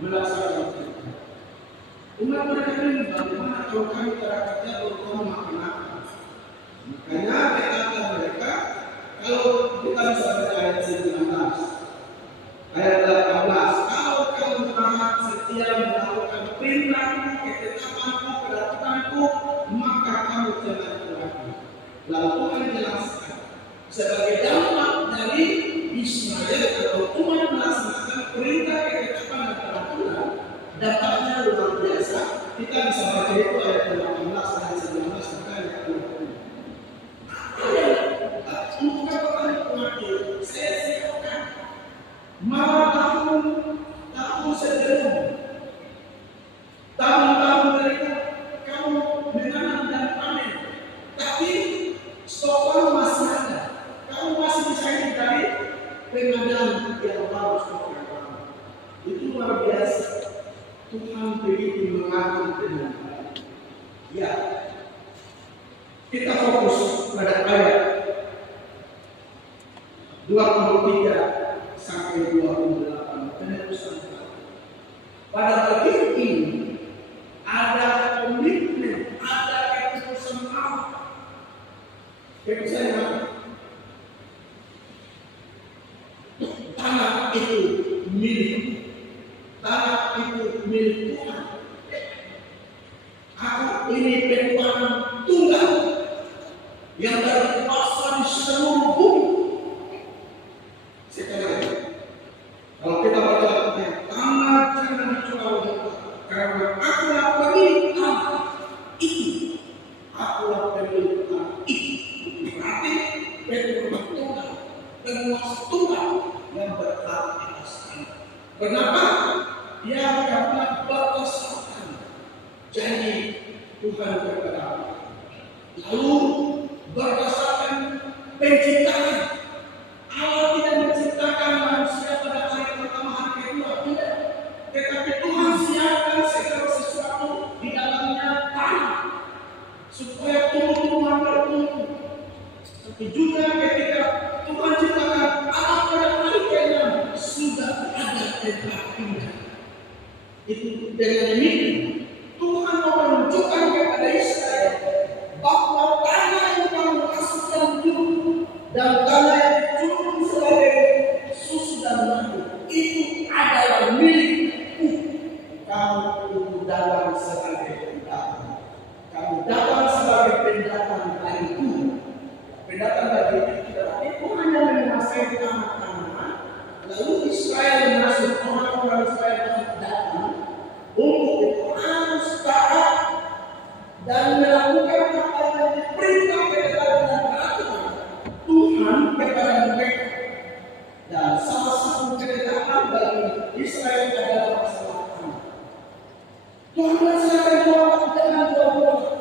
melaksanakan itu. Umat mereka ini bagaimana kalau kami terhadapnya terutama makan-makan. Makanya kata mereka, kalau kita bisa baca ayat 19, ayat 18, kalau kamu taat setia melakukan perintahku, ketetapanku, kedatuanku, maka kamu jangan khawatir. Lalu Tuhan jelaskan sebagai dampak dari Israel atau umat melaksanakan perintah, ketetapan dan peraturan, dampaknya luar biasa. Kita bisa baca itu ayat 18 dan 19 sampai ayat 20. Untuk orang khawatir, saya siapkan malah tahun sebelum tahun-tahun mereka kamu menanam dan panen, tapi stok masih ada. Kamu masih bisa hidup dari pengadaan yang harus dilakukan. Itu luar biasa. Tuhan begitu mengatur dengan baik. Ya, kita fokus pada ayat 23 sampai 28 penerusan. Pada bagian ini ada komitmen, ada keputusan Allah. Keputusan apa? Tanah itu milik, tanah itu milik Tuhan. Aku ini petualang tunggal yang berkuasa di seluruh bumi. Sekali kalau kita baca tanah jangan dijual karena akulah pemilik tanah itu. Akulah pemilik tanah itu. Berarti petualang tunggal, penguasa tunggal yang berhak atas tanah. Kenapa? Ya karena berdasarkan janji Tuhan kepada lalu berdasarkan penciptaan. Allah tidak menciptakan manusia pada hari pertama, hari kedua, tidak. Tetapi Tuhan siapkan segala sesuatu di dalamnya tanah supaya tumbuh-tumbuhan bertumbuh. Tapi juga ketika Tuhan ciptakan alam pada hari ke-6 sudah ada tempat tinggal. Itu dengan demikian Tuhan mau menunjukkan kepada Israel bahwa tanah yang kamu masukkan dulu dan tanah yang cukup sebagai susu dan madu itu adalah milikku. Kamu itu datang sebagai pendatang. Kamu datang sebagai pendatang bagiku. Pendatang bagi itu hanya menguasai tanah-tanah. Lalu Israel masuk, orang-orang Israel datang untuk itu harus taat dan melakukan apa yang diperintah kepada peraturan Tuhan kepada mereka. Dan salah satu ketetapan bagi Israel adalah masalah tanah. Tuhan melaksanakan dua muka, jangan dua muka.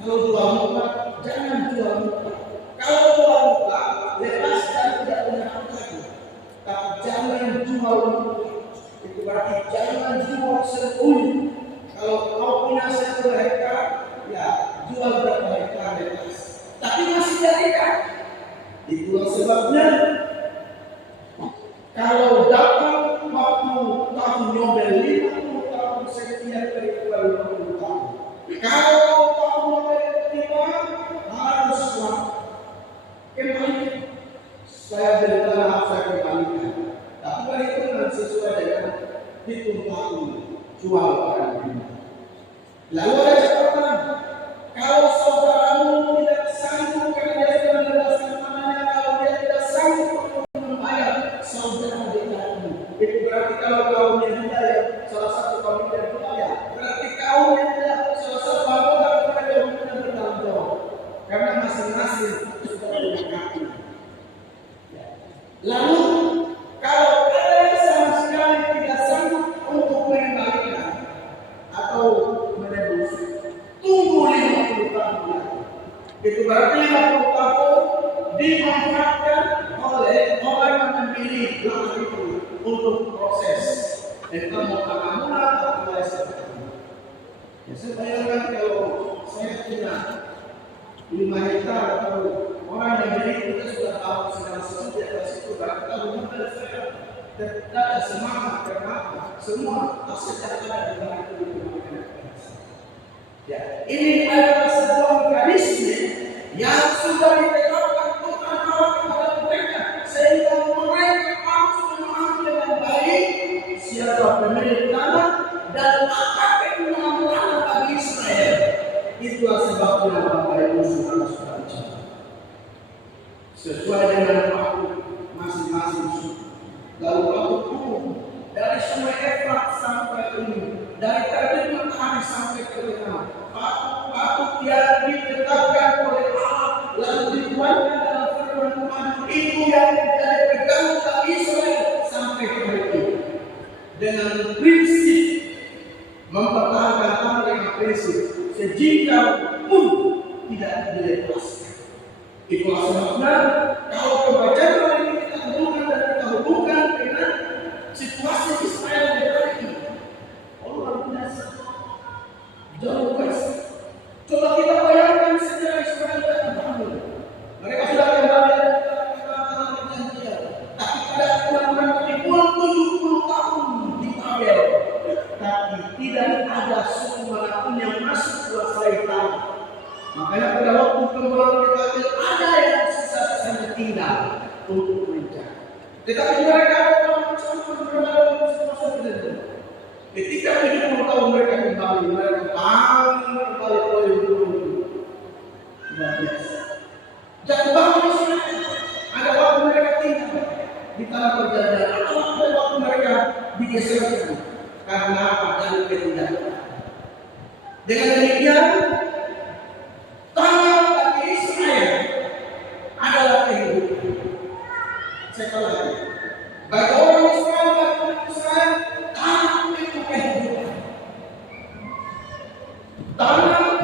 Kalau dua muka, jangan dua muka. Kalau dua muka, lepas dan tidak punya hak lagi. Tapi jangan jual muka. Itu berarti jangan jual sembunyi. Kalau kau punya 1 hektar, ya jual berapa hektar lepas. Tapi masih jadikan. Itulah sebabnya kalau datang waktu tahun Nobel 50 tahun setiap periode 50 tahun. Kalau tahun Nobel ketiga harus kembali. Saya beritahu saya kembalikan. Tapi perhitungan sesuai dengan hitung tahun jual barang ini. Lalu ada catatan, kalau saudaramu tidak sanggup karena dia sudah membebaskan tangannya, kalau dia tidak sanggup untuk membayar saudara dekatmu, itu berarti kalau kaumnya dia salah satu kaum yang berbayar, berarti kaumnya dia salah satu anggota kepada yang bertanggung jawab, karena masing-masing sudah mendekati. Lalu kalau ada yang sama sekali tidak sanggup untuk mengembalikan atau menebus, tunggu 50 tahun lagi. Itu berarti 50 tahun dimanfaatkan oleh orang yang memilih lahan itu untuk proses pengamunan atau pelesetan. Ya, saya bayangkan kalau saya punya 5 hektar atau orang yang beli kita sudah tahu segala sesuatu di atas itu, berarti tahun saya tidak ada semangat. Kenapa? semua sejak ada di dalam tubuh mereka. Ya, ini adalah sebuah mekanisme yang sudah ditetapkan Tuhan Allah kepada mereka, sehingga mereka harus memahami dengan baik siapa pemilik tanah dan apa kegunaan tanah bagi Israel. Itulah sebabnya Bapak Ibu saudara-saudara sesuai dengan waktu masing-masing suku. Lalu waktu hukum dari sungai Efrat sampai ini, dari terbit matahari sampai terbenam, waktu yang ditetapkan oleh Allah lalu dituangkan dalam firman Tuhan itu yang menjadi pegangan bagi Israel sampai hari ini. Dengan prinsip mempertahankan tanah dengan prinsip sejengkal pun tidak dilepaskan. Itulah sebabnya kalau pembacaan ini kita hubungkan dengan situasi Israel di hari ini, luar biasa, jauh biasa. Coba kita bayangkan sejarah Israel dan bangun. Mereka sudah kembali dari tanah perjanjian, tapi pada kurang ribuan 70 tahun di Babel, tapi tidak ada suku manapun yang masuk kuasai tanah. Makanya pada waktu kembali ke Babel ada yang sisa-sisanya tinggal untuk mencari. Tetapi mereka berada situasi tertentu. Ketika 70 tahun mereka kembali, mereka kembali oleh dulu. Luar biasa. Jatuh bangun Israel. Ada waktu mereka tinggal di tanah perjanjian. Ada waktu mereka digeserkan karena apa? Dari ketidaktaatan. Dengan demikian, tanah bagi Israel adalah kehidupan. Sekali lagi, bagi orang Israel, bagi orang Israel, tanah itu kehidupan. Tanah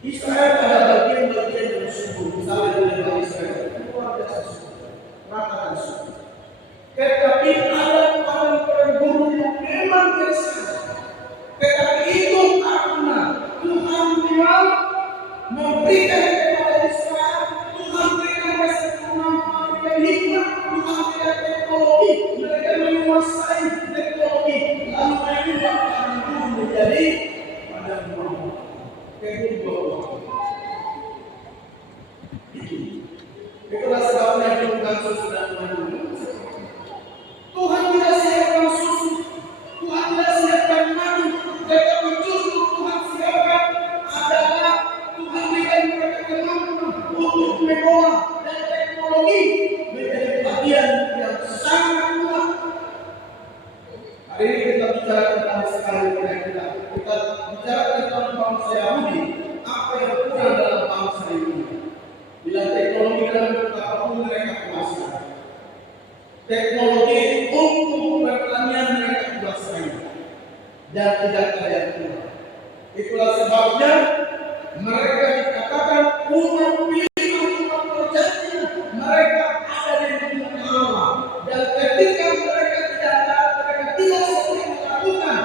Israel ada bagian-bagian yang subur, misalnya dari bagi Israel, luar biasa subur, rata dan subur. Tetapi ada padang gurun yang memang biasa. Tetapi itu karena Tuhan memang memberikan kepada Israel, Tuhan berikan mereka kemampuan dan hikmat, Tuhan berikan teknologi, mereka menguasai teknologi, lalu mengubah padang gurun menjadi padang gurun. Itulah sebabnya Tuhan sudah menunggu. Tuhan tidak siapkan susu, Tuhan tidak siapkan madu, tetapi justru Tuhan siapkan adalah Tuhan berikan mereka kemampuan untuk mengolah dan teknologi menjadi bagian yang sangat kuat. Hari ini kita bicara tentang sekali kita bicara tentang bangsa Yahudi, apa yang kurang dalam bangsa ini. Bila teknologi dalam apapun mereka kuasai. Teknologi untuk pertanian mereka kuasai dan tidak ada yang kurang. Itulah sebabnya mereka dikatakan umat pilihan, umat perjanjian. Mereka ada di dunia Allah, dan ketika mereka tidak sering melakukan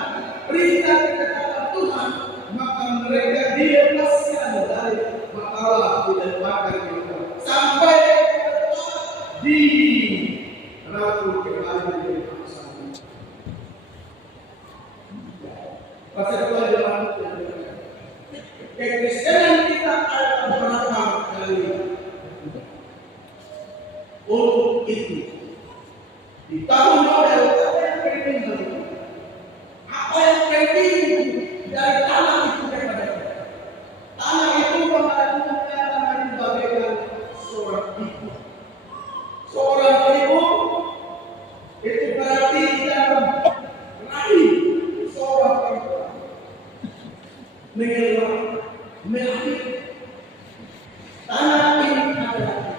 perintah kata Tuhan, maka mereka dilepaskan dari masalah dilemparkan mereka sampai di ratu kembali dari bangsa. Pasal dua zaman kekristenan kita ada beberapa kali untuk itu di tahun model apa yang penting apa yang penting dari tanah itu kepada kita. Tanah itu mengandung tanah itu bagaikan seorang ibu. Seorang ibu itu berarti di dalam rahim seorang ibu melahirkan tanah ini adalah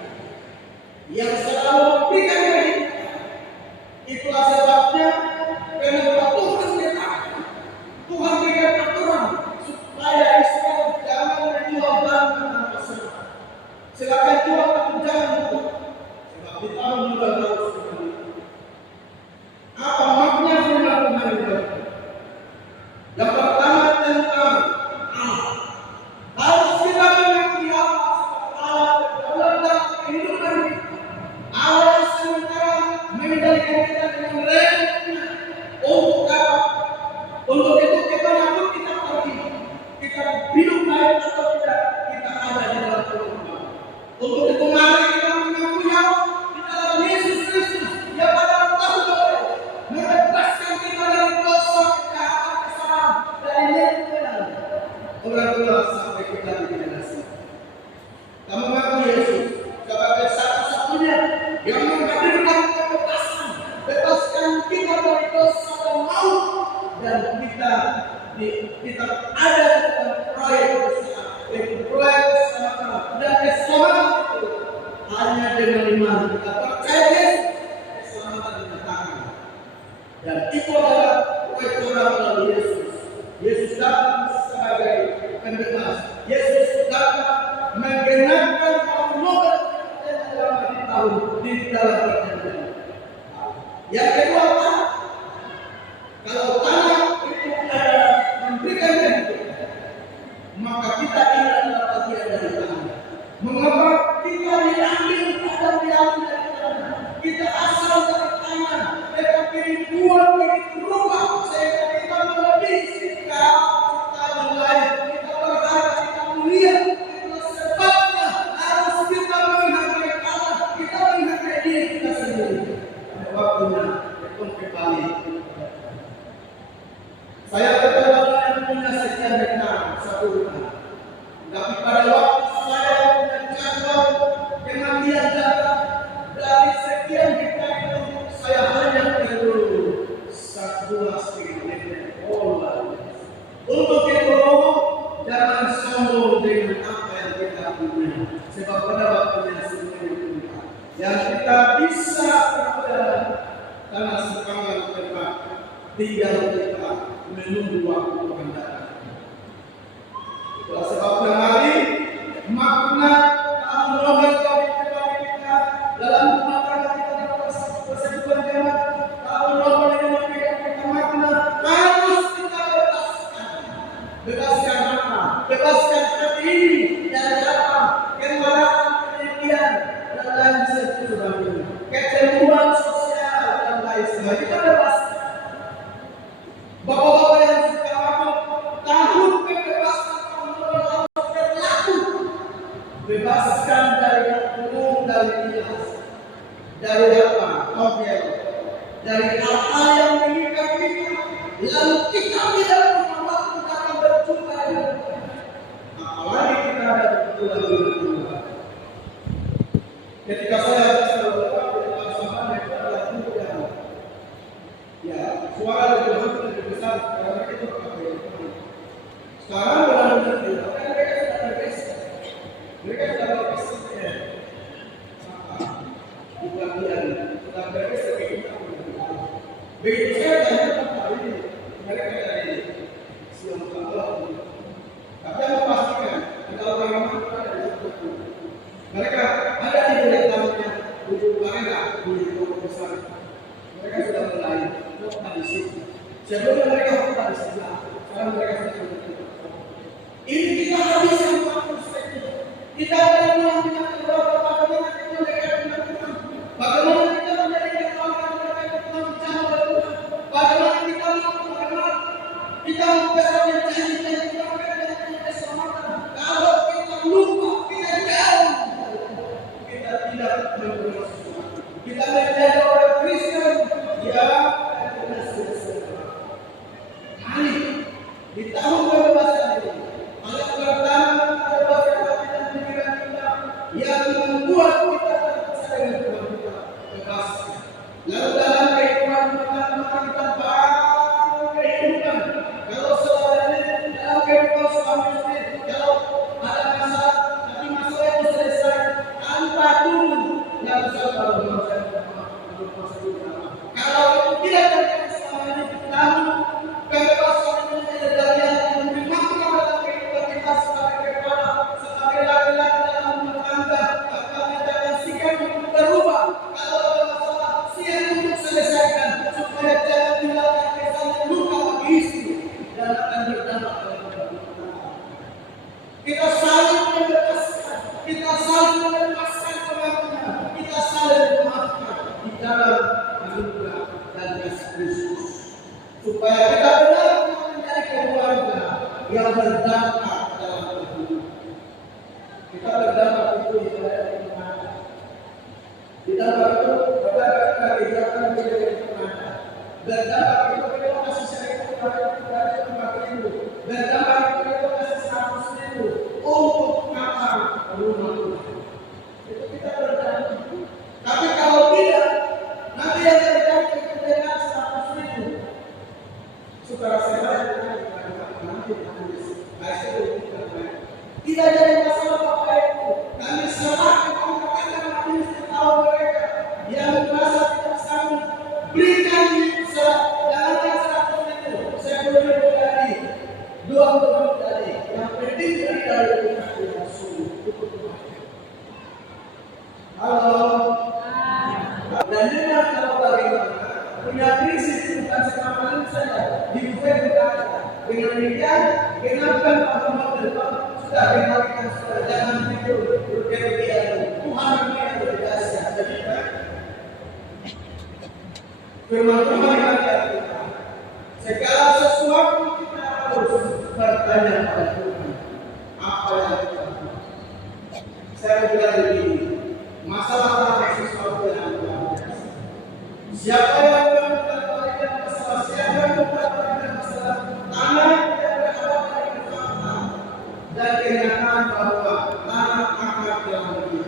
yang selalu memberikan kehidupan. Itulah sebabnya kenapa Tuhan berikan aturan supaya Israel jangan menjual barang tanpa sebab. Silakan jual tapi jangan buka. Sebab di tahun juga harus apa makna firman Tuhan itu? Yang pertama tentang harus kita mengerti Allah dalam kehidupan Allah sementara mengendalikan kita dengan remnya dan kita ada dalam proyek besar, yaitu proyek keselamatan. Dan keselamatan itu hanya dengan iman kita percaya keselamatan dinyatakan. Dan itu adalah proyek Tuhan melalui Yesus. Yesus datang sebagai pembebas. Yesus datang menggenapkan tahun di dalam perjanjian. Yang kedua apa? Kalau tanah itu adalah memberikan kehidupan, maka kita ingat bagian dari tanah. Mengapa kita diambil atau diambil dari tanah? Kita asal dari tanah, tetapi dibuat begitu berubah sehingga kita melebihi sikap kita yang lain. Kita berharap, kita mulia. Itu sebabnya harus kita menghargai Allah, kita menghargai diri kita sendiri. Pada waktunya kita kembali. Saya berdoa yang punya sekian hektar satu rumah. Tapi pada waktu saya mencatat dengan dia datang dari sekian hektar itu, saya hanya perlu 1,5 meter bola. Untuk itu jangan sombong dengan apa yang kita punya. Sebab pada waktunya semuanya punya. Yang kita bisa berjalan karena semangat kita tinggal kita menunggu waktu Tuhan datang. Itulah sebabnya mari makna tahun Ramadan kita dalam rumah tangga kita dalam persekutuan jemaat tahun Ramadan ini memberikan kita makna harus kita bebaskan apa? Bebaskan hati ini dari apa? Kemarahan, kemudian dan lain sebagainya. Kecemburuan sosial dan lain sebagainya. Kita bebaskan. Bapak-bapak yang suka mabuk, tahun kebebasan tahun harus berlaku. Bebaskan dari hukum, dari bias, dari apa? Oke, dari hal-hal yang mengikat kita. Lalu kita tidak punya waktu dalam berjumpa dengan Tuhan. Apalagi kita ada berdoa dengan Tuhan. Ketika saya berdoa dengan Tuhan, itu adalah Tuhan. Ya, suara dari Tuhan lebih besar karena itu pakai. Sekarang benar-benar tidak. Mereka sudah bergeser. Mereka sudah bergeser. Bukan dia sudah bergeser ke kita. Begitu saya tanya hari ini, mereka dari siang Allah. Tapi aku pastikan kalau orang ada di situ. Mereka ada di dalam tamunya, duduk mereka di ruang besar. Mereka sudah mulai di situ. Sebelumnya mereka bukan di sebelah. Sekarang mereka sudah berada. Ini kita habis yang waktu seperti kita akan pulang dengan beberapa bagaimana kita menjadi Tuhan. Bagaimana kita menjadi orang yang bicara pada Tuhan. Bagaimana kita bagaimana kita memperoleh janji yang kita berikan keselamatan. Kalau kita lupa, kita jauh, kita tidak berbuat sesuatu. Kita menjadi orang Kristen, ya. Hari di tahun kebebasan ini, ayat pertama kebebasan hati dan pikiran kita yang membuat kita terpisah dengan Tuhan kita bebaskan. Lalu dalam kehidupan kita bangun kehidupan. Kalau saudaranya dalam kehidupan suami istri, kalau ada masalah, tapi masalah itu selesai tanpa tunggu, lalu saudara kalau itu tidak terjadi selama ini, namun kebebasan ini adalah yang dimaksudkan dalam kehidupan kita sebagai kepala, sebagai laki-laki dalam rumah tangga, akan menjaga sikap untuk berubah. Kalau ada masalah, siap untuk selesaikan supaya jangan tinggalkan kesan yang luka bagi istri dan akan berdampak dalam kehidupan. Kita saling membebaskan, kita saling melepaskan pengakuan, kita saling memaafkan di dalam anugerah dan kasih Kristus, supaya kita benar-benar menjadi keluarga yang berdampak dalam kehidupan. Kita berdampak itu di mana? Di dalam itu berdampak kegiatan di mana? Berdampak itu kita kasih sayang kepada tempat itu. Berdampak itu kita kasih status itu untuk apa rumah Tuhan. Itu kita berdampak. Tapi kalau tidak, nanti yang terjadi dengan status itu, saudara prinsip bukan sekamar saja di buffet berkata dengan demikian genapkan agama depan sudah genapkan sudah jangan tidur berlebihan Tuhan yang berdasar jadi firman Tuhan yang kita segala sesuatu kita harus bertanya pada Tuhan apa yang kita lakukan. Saya bilang begini, masalah sesuatu yang luar biasa. Siapa yang mengatakan masalah, siapa yang mengatakan masalah tanah yang berada di fakta dan kenyataan bahwa tanah akan diambil.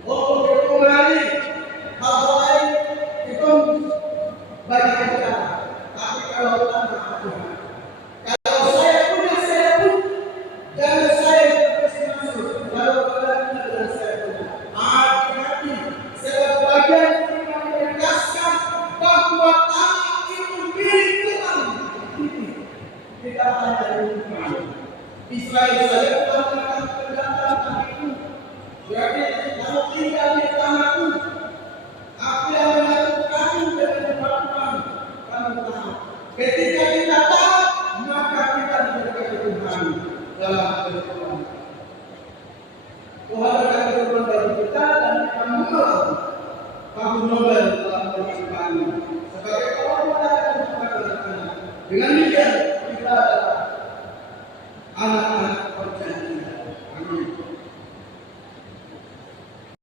Untuk kembali hal lain itu banyak cara, tapi kalau tanah aku kalau saya punya saya pun jangan saya kasih masuk kalau kalian dan saya punya hati-hati sebagian yang menegaskan bahwa tanah itu milik Tuhan tidak hanya milik Israel saja Tuhan akan mendatangkan itu berarti